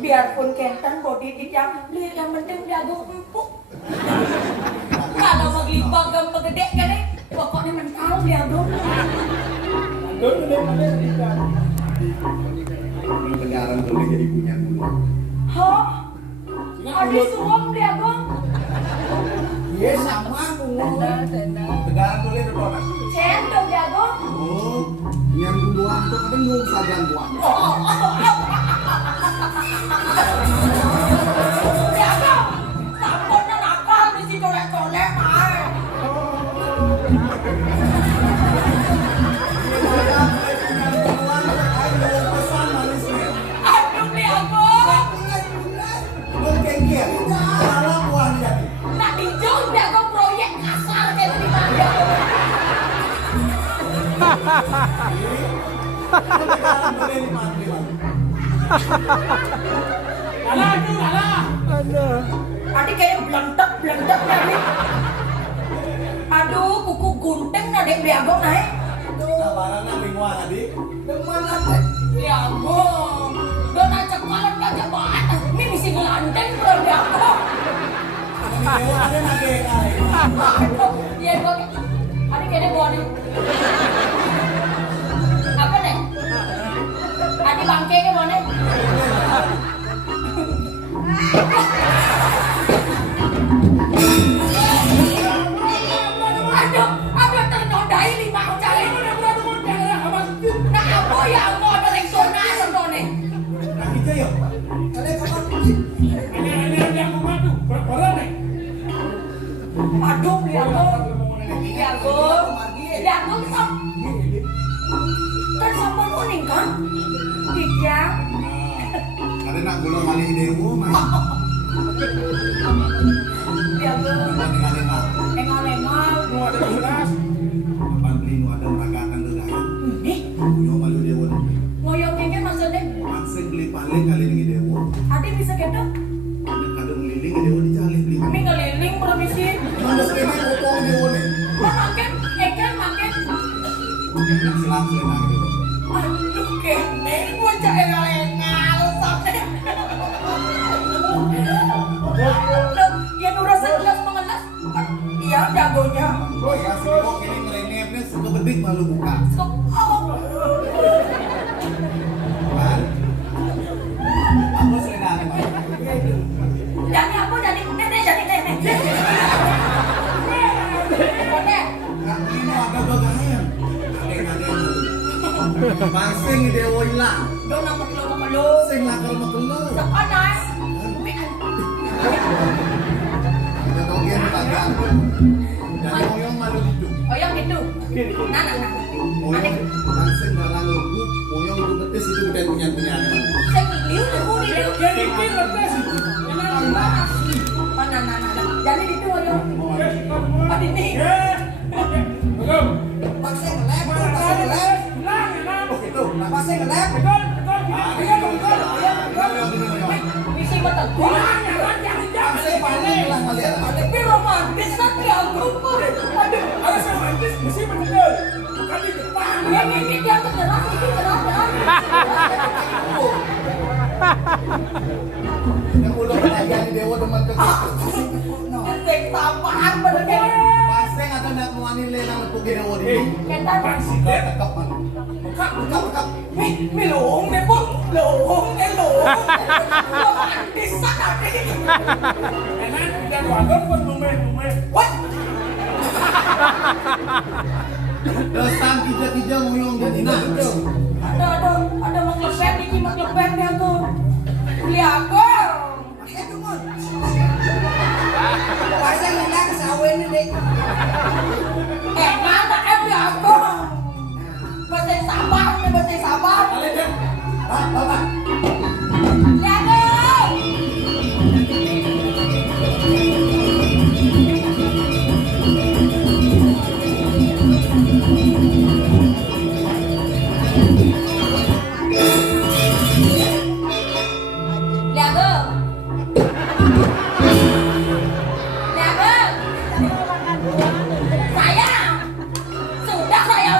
Biarpun kenten body dijam, yang penting jago empuk. Kalau maglibag ang pagede ka rin, pokoknya mental Liago. Kedengaran boleh jadi punya dulu. Hah? Ada suam Liago? Iya sama dulu. Kedengaran boleh dulu kan? Cendol Liago? Oh, yang dua itu penuh saja dua. Liago, sampun na nakal di si colek-colek ay. Aduh Liago. Nak dijauh Liago proyek kasar kayak di mana? Adik kayak belentek tadi. Aduh, kuku gunting adek Liago naik. Sabaran na lingwa tadi. Demen apa? Ya ampun. Don acak kalat aja batas. Ini misi ngelanteng bro ya aku. Dewa ada nage kali. Aduh, ya gua. Ada kene bone. Apa nih? Ada bangke ke bone? Aduh ternodai lima cari. Nah, apa ya mau ada leksona nontonnya? Nah kita yuk. Ada kapan? Ini yang mengadu, berapa nih? Aduh, lihat tuh. Lihat tuh. Lihat tuh kan sampun kuning kan? Tidak. Ada nak gula kali dewo mah. Lihat tuh. Engal-engal. Engal-engal. Mau ada jelas. Depan beli nu ada meragakan dedaya. Ini Punya malu dewo. ngoyongnya maksudnya. Maksud beli paling kali ini dewo. Ade bisa gitu? Kadang ngeliling dewo dicari beli. Ini ngeliling permisi. Mana sekali potong dewo nih. Oh, makan, ikan makan. Selang selendang dewo. Aduh, kene gua cak engal-engal sampai. Aduh, ya nurah segelas mengelas. Iya, jagonya. Oh ya, si dewo ini ngerenepnya sekebedik malu buka. Stop. Oh. Kan? Aku selendang nih. Jadi apa? Jadi nenek, jadi nenek. Nenek. Nah, ini ada bagaimana? Mangsing dewo hilang. Dong nak maklo. Sing lakar makelo. Panas. Kita togel tagang. Dan moyong malu hidup. Oh yang itu. Nah. Moyong mangsing darang lubuk. Moyong itu betis itu udah punya. Saya liu tuh di liu. Jadi kita tes. Nah. Jadi itu ayo. Adi ini. Betul. Mangsing ngelek. Oh gitu. Mangsing ngelek. Misi mata gua. Mangsing paling hilang melihat. Tapi romantis nanti aku. Aduh. Ada romantis, mesti betul. Kali depan. Ini dia terjelas ini kenapa? Yang ulo kelayan di dewo deman ke situ. Sing sabar bener. Mangsing akan nak muani lenang untuk dewo di. Kita Tekap man. Tekap. Milung deh bu, lung. Romantis sangat ini. Enak dan wadon pun lumer. What? Dostang kija moyong jadi nah. Ada menglepet, Diki menglepet dia tuh. Beli aku. Itu mon. Pasang enak sawin ini. Mana beli aku? Masih sabar. Bapak. Beli aku.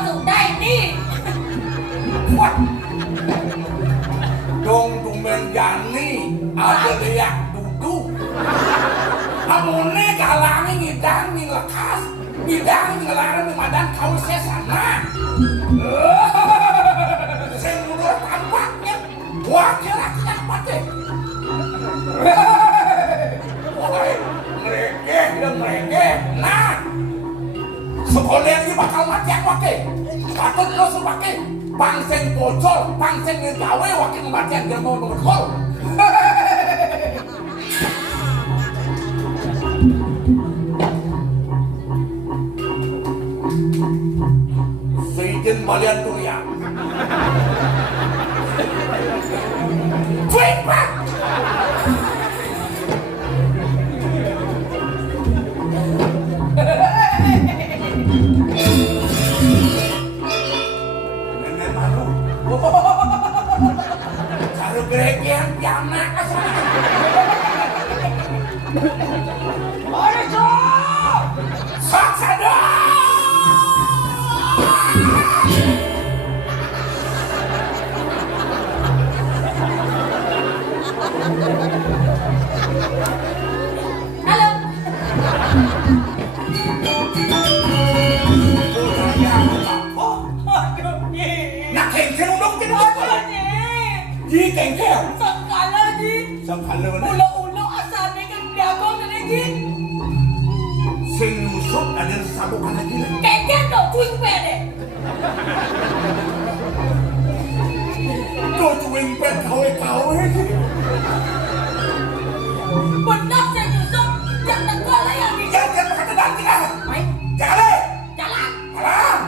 Sudah ini. Dong tumben jani ada liak duduk. Amune kalangi ngidang ning lekas, ngidang ngelarang madan kau sesana. Sing mundur tampaknya wakil lakinya pate. Wahai mereka. Nah, sekolah ini bakal mati aku pakai. Patut lo sepakai. Pangseng bocor, pangseng ngegawe wakil kematian dia mau berkol. Seijin balian durian. Quick back! Nenek malu. Cari geregian piana kesana. Mari sok! Sok sadar! Ji kengkel. Sangkala ji. Sangkala mana? Ulo-ulo asalnya kan jago kan ji. Sing nusuk ada sabukan lagi. Kengkel dong cuing pede. Kau cuing pet kawe-kawe. Benar saya nyusup. Yang tengah lah yang di. Jangan pakai nanti kan. Baik. Jalan. Jalan. Jalan.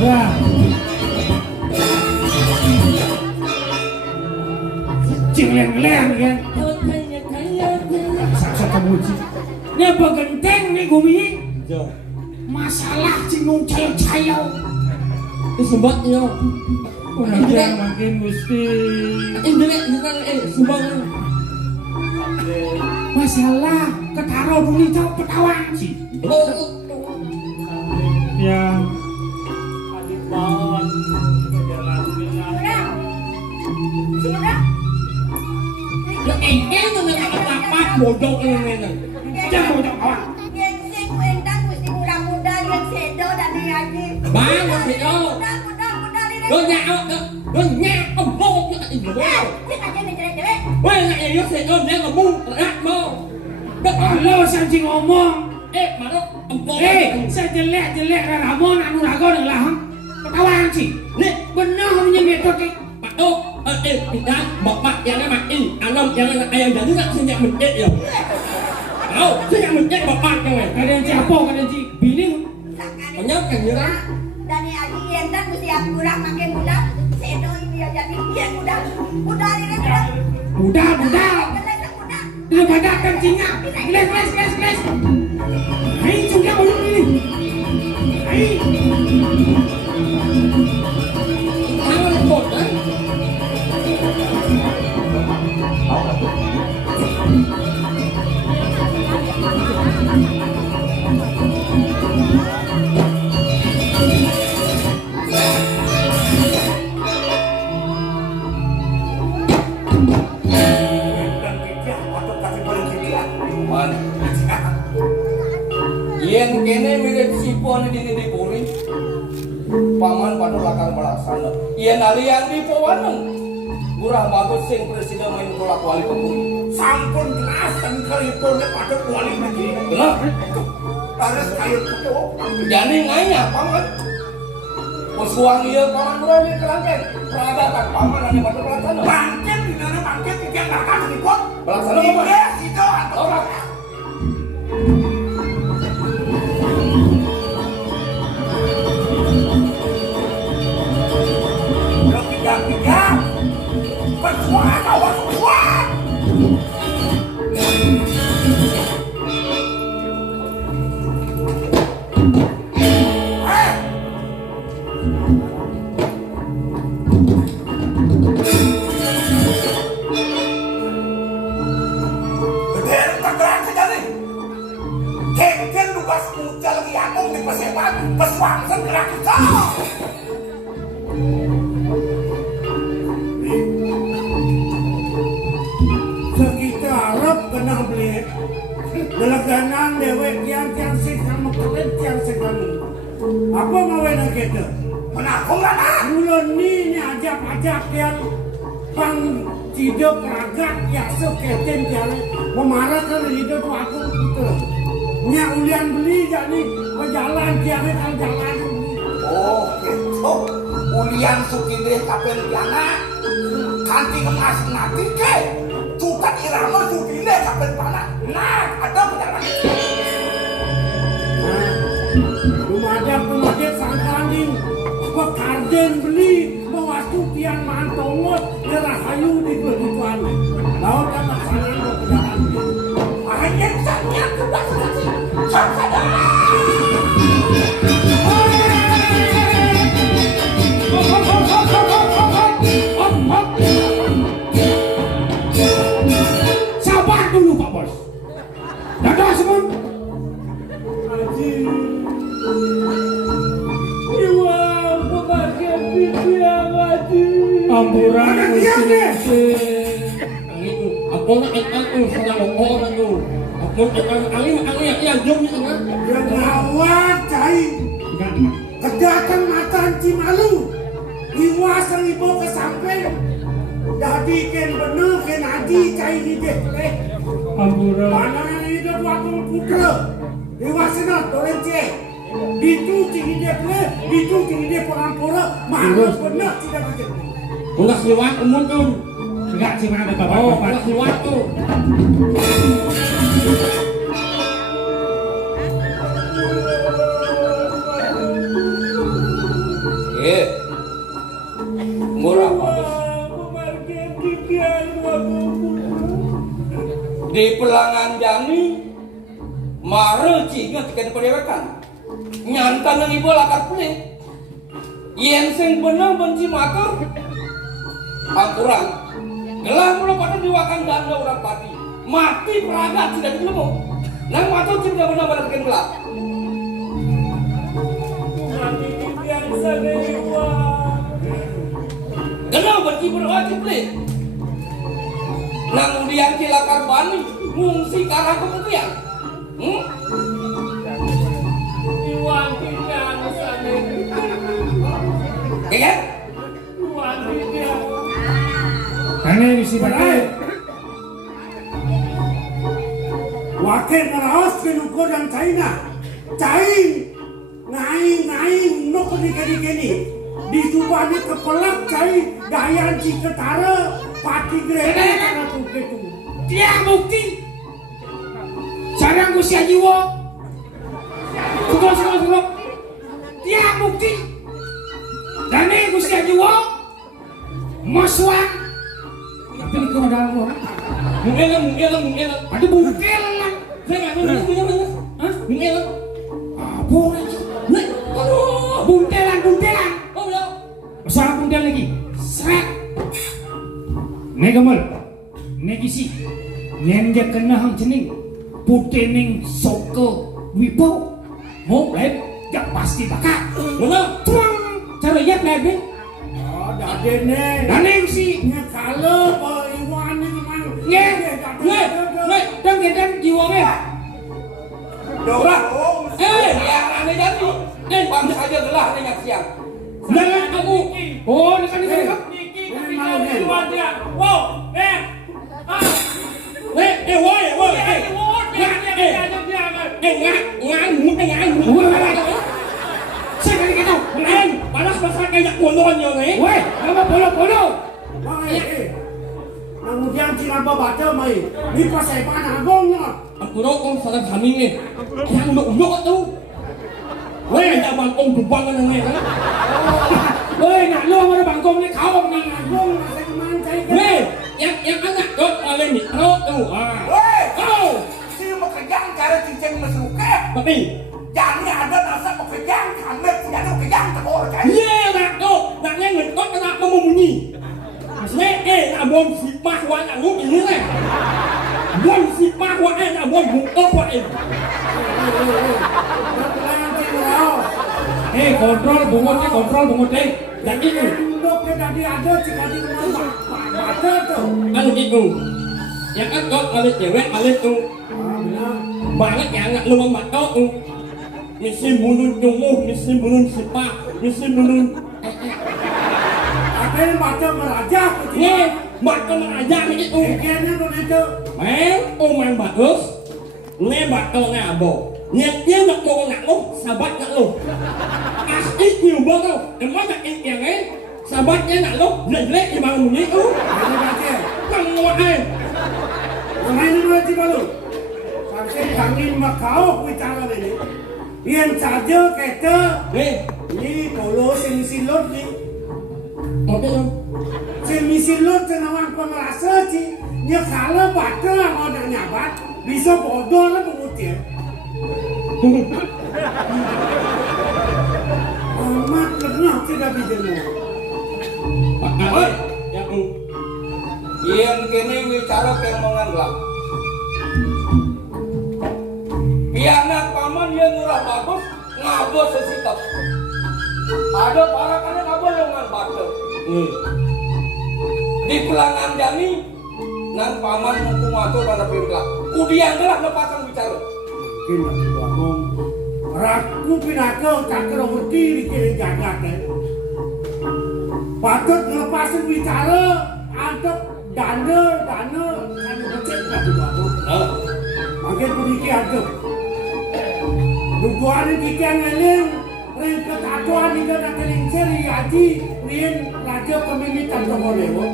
Wah. Cileng-leng kan. Saksa kamu sih. Ini apa genteng nih gumi? Masalah cinggung cayo-cayo. Sebabnya Udah makin mesti Indra bukan sebab masalah ketaro dulu itu petawang sih. Ya. Ini tuh apa bodoh ini nih. Jangan bodoh awak. Gengsi ku endang mesti muda-muda yang sedo dan diaji. Banget sih lo. Muda di Lo nyao, lo nyao bông như vậy rồi. Ini aja nih jelek-jelek. Weh nggak ya sih lo dia ngomong rak mau. Halo saya ngomong. Mà nó empong. Saya jelek-jelek Ramon anu rago dengan laham. Petawang sih. Nih Benar punya metode kayak Pak Do, kita bapak yang nama ini, anom yang ayah jadi nggak sejak mencet ya. Tahu, sejak mencet bapak yang kadang siapa kadang si bining. Banyak kan ya kan? Dari aji endang mesti aku kurang makin muda. Sedo ini ya jadi dia muda. Muda ini muda. Muda. Jelek muda. Daripada kencingnya. Les. Hai juga orang ini. Hai. Tahu repot kan? Yang kene mirip sipon di Puri. Paman pada lakang pelaksana. Yang alian di Pawaneng. Gurah bagus sing presiden main tolak wali Puri. Sampun jelas dan kalipun pada kuali lagi. Benar? Harus kayu kutu. Jadi nganya paman. Pesuang iya paman gurah di kerangkeng. Peradakan paman ada pada pelaksana. Bangkit di mana bangkit tidak nakal kalipun. Pelaksana paman. Yes itu. Tolak. Tiga. Bersuara awas bersuara. Pesuang segera kita. Sekitar Arab kena beli. Belaganan dewek tiang sih kamu kalian tiang sih kamu. Apa mau nak kita? Menakung lah. Bulan ni ajak yang pang hidup ragat ya seketen jalan memarahkan hidup aku itu. Nya ulian beli jadi berjalan tiangnya kalau jalan. Oh gitu. Ulian sukide kapel diana. Kanti kemas nanti ke. Tukat irama sukide kapel panah. Nah ada berjalan. Pemadam sangkanding pekarden beli mewastu tiang mantongot ngerahayu di kehidupan laut kan masalah pekerjaan Hanya saatnya kita sakada. Sabar dulu Pak Bos. Dadah semua. Hamburan Aku nak aku sedang orang tu. Aku angin yang jom ni kan. Gawat cai. Kejahatan mata Cimalu. Iwasan ibu kesamping. Jadi ken bener ken haji cai di dek. Hamburan. Mana hidup waktu putra. Iwasana tolenci. Itu tinggi dia boleh, itu tinggi dia pura-pura. Mana benar tidak begitu. Ulah siwat umum tu. Enggak sih mana bapak. Oh, ulah siwat tu. Murah bagus. Di pelangan jani mare cinga tiga perewekan nyanta nang ibu lakar pelik yen sing bener benci matur angkurang gelah mula pada diwakan ganda orang pati mati peragat tidak dilemu nang matur cinta bener pada bikin gelap gelah benci berwajib pelik nang udian kilakar bani ngungsi karena kemudian Iwan tidak sana. ya Iwan tidak. Karena isi bagai. Wakil naraos kenuko dan China. Cai ngai nuk dikeni. Ditubani kepelak cai gayan ciketara pati grede karena tuketu. dia bukti sarang usia jiwa Suruh dia bukti dan ini usia jiwa maswa tapi ini kau ada apa mungkin ada bukti lah saya nggak tahu mungkin apa nih aduh buntelan oh ya masalah buntel lagi seret negamel negisi nenjak kena hang cening putih ning soko wipau mau lep jak pasti bakal mana tuang cara lihat lep ni Oh, dadene. dan si Nya kalau Iwan ini memang dan jiwa me Dorang. yang aneh jadi bang saja gelah nenyak siang jangan aku oh ni kan Wow, sekali kita panas pasal kayak bolonnya ni weh apa bolo kemudian cinapa baca mai ni pasai panah gongnya aku rokok salah kami ni yang uluk tu weh tak bangkong dubang kan ni weh nak lu mana bangkong ni kau ni gong masih kemana cai weh yang anak dot oleh ni rok tu Weh, kau si pekerjaan cara cincin mesuka. tapi Jangan ada rasa pekerjaan kami tidak ada pekerjaan terbawa kan. ye nak tu nak yang kau kena membunyi maksudnya nak buang sipah wan nak lu ini lah buang sipah wan nak buang muka wan kontrol bungut deh jadi tu Dok ke tadi ada jika di rumah baca tu anu itu yang kan kau alik cewek alik tu banget yang nak lu membaca tu misi bunun jumuh misi bunun sipah misi bunun ada yang baca meraja ye baca aja ni itu kayaknya tu itu main bagus ne baca ngabo dia nak mau nak lu sahabat nak lu asik nhiều banget emang nak yang sahabatnya nak lu jelek di malam ni tu kan ngawai main lagi balu sampai kangin makau bicara ini yang saja kata ni kalau semisilot ni Okey. semisilot tenawan pemerasa si dia kalau baca mau nak nyabat bisa bodoh lah pengutir amat pernah tidak bidemu yang kini bicara kemongan lah. Pianak paman yang murah bagus ngabo sesitap. Ada para kana ngabo yang ngan bater. di pelangan jani nan paman mumpung atur pada perintah udiang gelah lepasang bicara mungkin aku ngomong raku pinaka cakra wedi dikirim jagat patut ngelepasin bicara untuk dana kan ngecek aku ngomong makin puniki aduk dugaan kita ngeling rin ketatuan hingga nak kelingser haji rin raja pemilikan Joko Dewa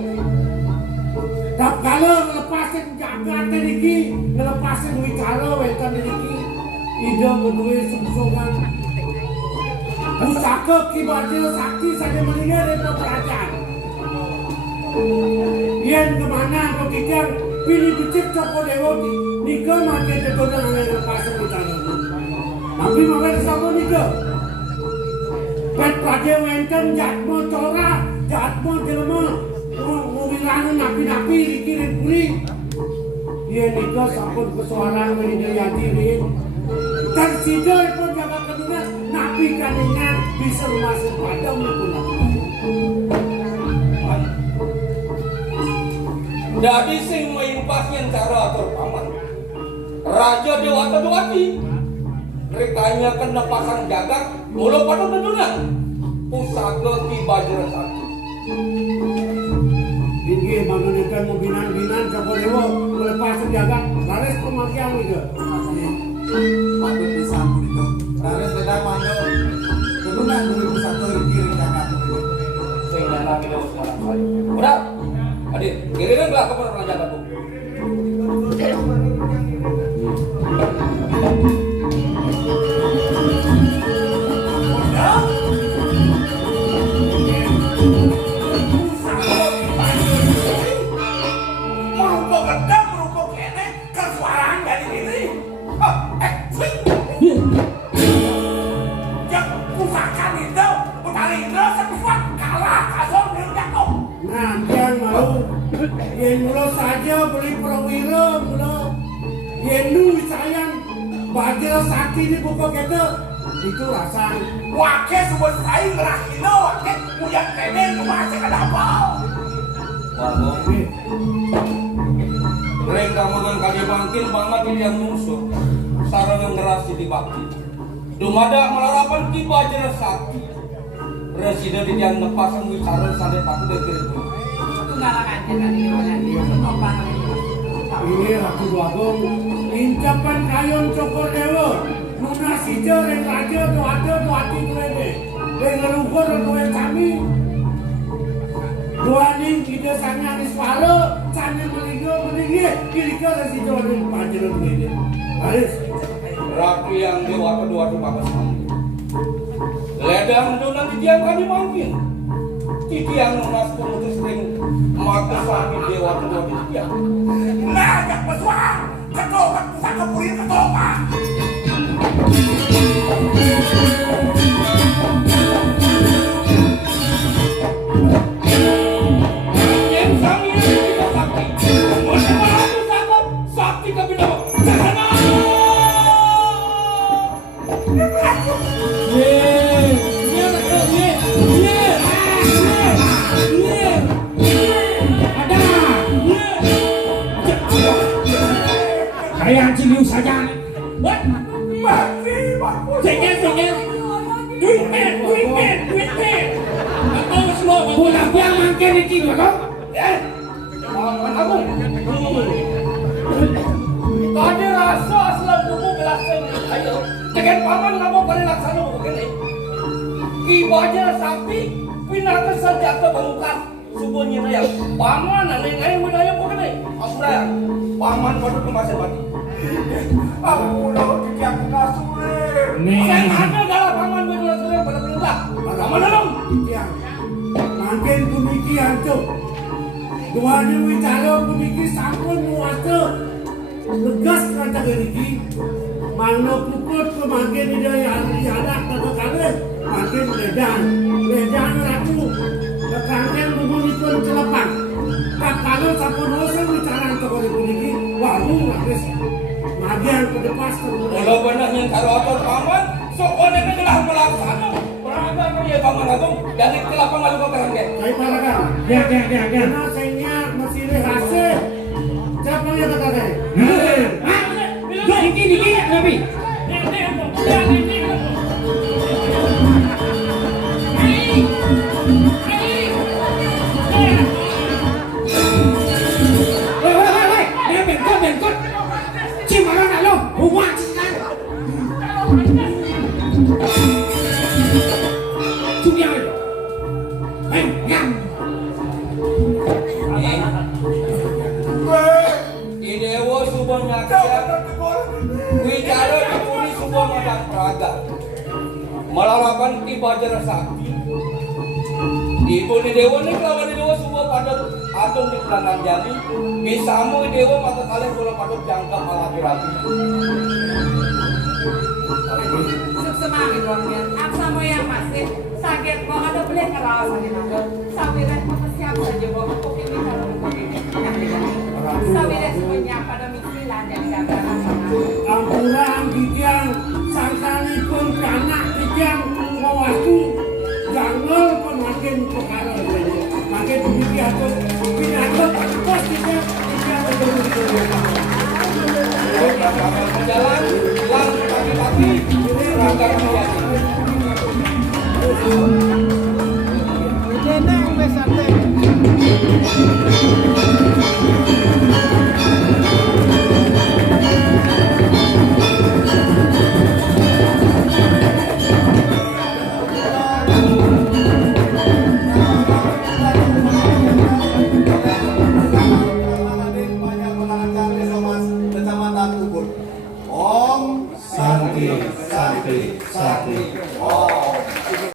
tapi kalau ngelepasin jagat ini ngelepasin bicara wetan ini ide berdua sungsungan pusaka kibaja sakti saja meninggal dari kerajaan yang kemana kau pikir pilih bicik Joko Dewa nikah makin tergoda dengan ngelepasin bicara tapi makin sama nikah pet pada wenten jatmo cora jatmo jelma mobilana napi-napi dikirim puli dia nikah sampun kesuaraan menindayati rin tersidol pun jaga kedua napi kaningan bisa masuk padam itu jadi sing main pasien cara atur paman Raja Dewata Dewati rekanya kena pasang jagat mulut pada tentunya pusaka di Bajra Sakti ini bangunkan binan-binan Joko Dewa melepaskan jagat laris pemakaian itu patut disambut itu laris sedang mandor kedunan dulu pusaka dikirim jagat sehingga lagi lewat sekarang kali udah adik kirimlah kepada Raja Batu yang mula saja beli perwira mula yang nu sayang Bajra Sakti di buku kita itu rasa wakil sebut saya ngelakino wakil punya kene masih kenapa Wah, mereka mengan kali bangkit banget yang musuh sarang yang ngerasi di bakti dumada melarapan ki Bajra Sakti residen di yang lepasang bicara sampai patut dikirim ini Ratu Bagong incapan kayon Joko Dewa lunas hijau dan raja doa-doa ini dengan ukur doa kami doa ini tidak sangat disuara sangat melinggo kira-kira dari hijau dan Bajra ini harus Ratu yang Dewata bagus ledang donan di tiang kami mungkin titiang lunas pemutus ring maka sakit Dewata di tiang nah yang bersuara ketua pusaka puri ketua yang sangi kita sakti menerima pusaka sakti kabindawa jangan Kalian ciliu saja. what? mati bagus Sengit. Duit men. Atau semua Bulan yang makin itu loh. Paman Agung. Tadi rasa asal tubuh gelasnya ayo. Dengan paman namo pada laksana begini. Ki Bajra Sakti pindah ke senjata bangkas subuhnya raya. Paman neng wilayah begini. Asraya. Paman pada kemasin mati. aku udah tidak ngasurin Saya ada dalam paman benar-benar pada perintah. Paman dalam. Yang makin pemikiran tuh. Dua ni bicara pemikir sampun muasa legas kata gerigi. Mana pukul ke makin dia yang diadak kata kali makin ledang ratu. Kekangen bumbu pun celepan. Tak kalau sampun muasa bicara untuk gerigi. Waru habis. Magian ke depan Kalau benar yang karotor paman, soalnya kan telah melaksana. Berapa ya paman Agung dari kelapa malu ke kerangke. Saya parakan. Ya. Karena saya ciri khasnya siapa yang kata Dikit tapi. Bengkot. Cimara nak lo, buat kan. Sudah. Yang. Idewo subon nyaksya Wicara dipuri subon madak praga Melalakan tibajar sakti Ibu di dewa ini kelawan di dewa subon padat Atung di pelanggan jani Bisamu di dewa mata kalian kalau padat jangka malaki-laki Semangat orangnya. Apa mau yang masih sakit kok ada beli keras sakit ada. Sabiran apa siapa saja bawa kok ini kalau begini. Sabiran semuanya pada misilan dan gambaran sama. Ampuran dijang sangkalipun kanak dijang mewaktu jangal pun makin perkara makin demikian tuh pindah pos kita Jalan, lang pagi-pagi Seragam menjadi Neneng besar teh.